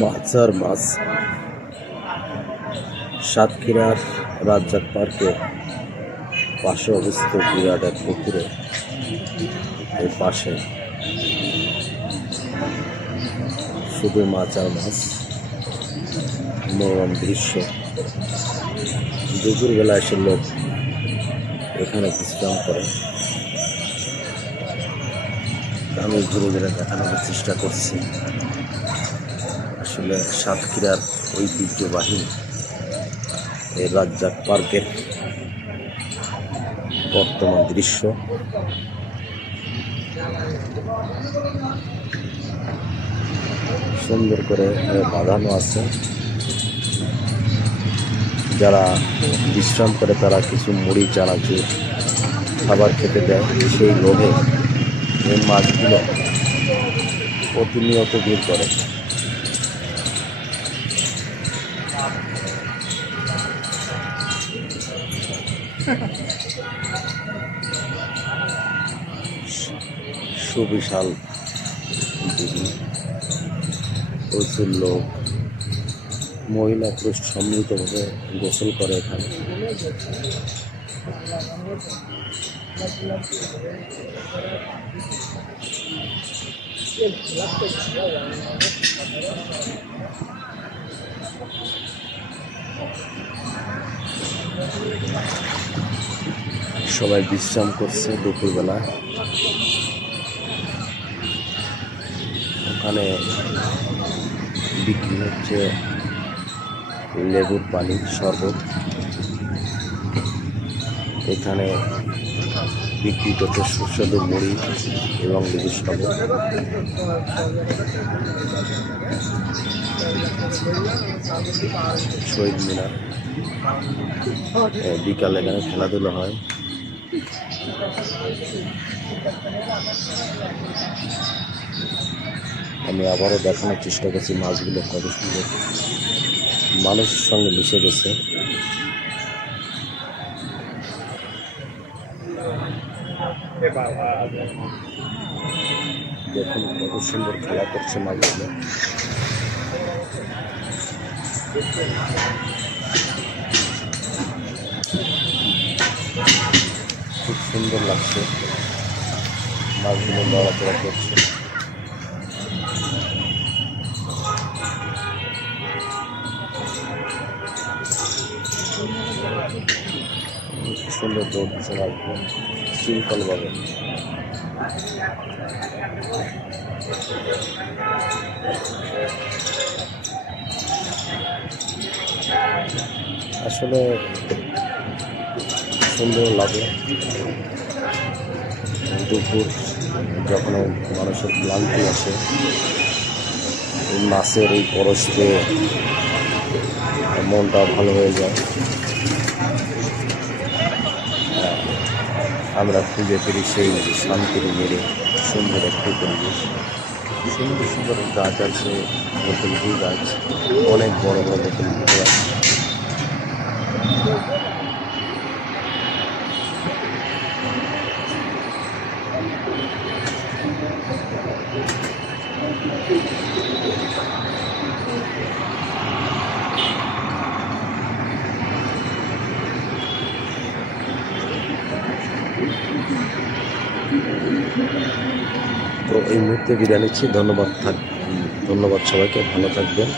মাচার মাছ সাতক্ষীরার রাজ্জাক পার্কে পাশে অবস্থিত বিরাট এক পুকুরে এর পাশে শুধু মাছ আর মাছ। মনোরম দৃশ্য। দুপুরবেলা এসে লোক এখানে বিশ্রাম করে। আমি ঘুরে ঘুরে দেখানোর চেষ্টা করছি আসলে সাতক্ষীরার ঐতিহ্যবাহী এই রাজ্জাক পার্কের বর্তমান দৃশ্য। সুন্দর করে বাঁধানো আছে। যারা বিশ্রাম করে তারা কিছু মুড়ি চানাচুর খাবার খেতে দেয়। সেই লোভে এই মাছগুলো প্রতিনিয়ত ভিড় করে। সুবিশাল দিঘি, প্রচুর লোক, মহিলা পুরুষ সম্মিলিতভাবে গোসল করে এখানে। সবাই বিশ্রাম করছে দুপুরবেলা। ওখানে বিক্রি হচ্ছে লেবুর পানি, শরবত। এখানে বিক্রি করছে সুস্বাদু মুড়ি এবং লেবুর শরবত। শহীদ মিনার, বিকালে এখানে খেলাধুলা হয়। আমি আবারও দেখানোর চেষ্টা করছি মাছগুলো কত সুন্দর মানুষের সঙ্গে মিশে গেছে। দেখুন কত সুন্দর খেলা করছে মাছগুলো। খুব সুন্দর লাগছে, মাছগুলো লড়াচড়া করছে। সুন্দর দৌড় দিচ্ছে মাছগুলো শৃঙ্খলভাবে। আসলে সুন্দর লাগে। দুপুর যখন মানুষের ক্লান্তি আসে, এই মাছের এই পরশ পেয়ে মনটা ভালো হয়ে যায়। আমরা খুঁজে ফিরি সেই শান্তির মেরে সুন্দর একটি পরিবেশ। সুন্দর সুন্দর গাছ আছে, বকুলফুল গাছ, অনেক বড় বড় বকুলফুল গাছ। তো এই মুহূর্তে বিদায় নিচ্ছি। ধন্যবাদ সবাইকে, ভালো থাকবেন।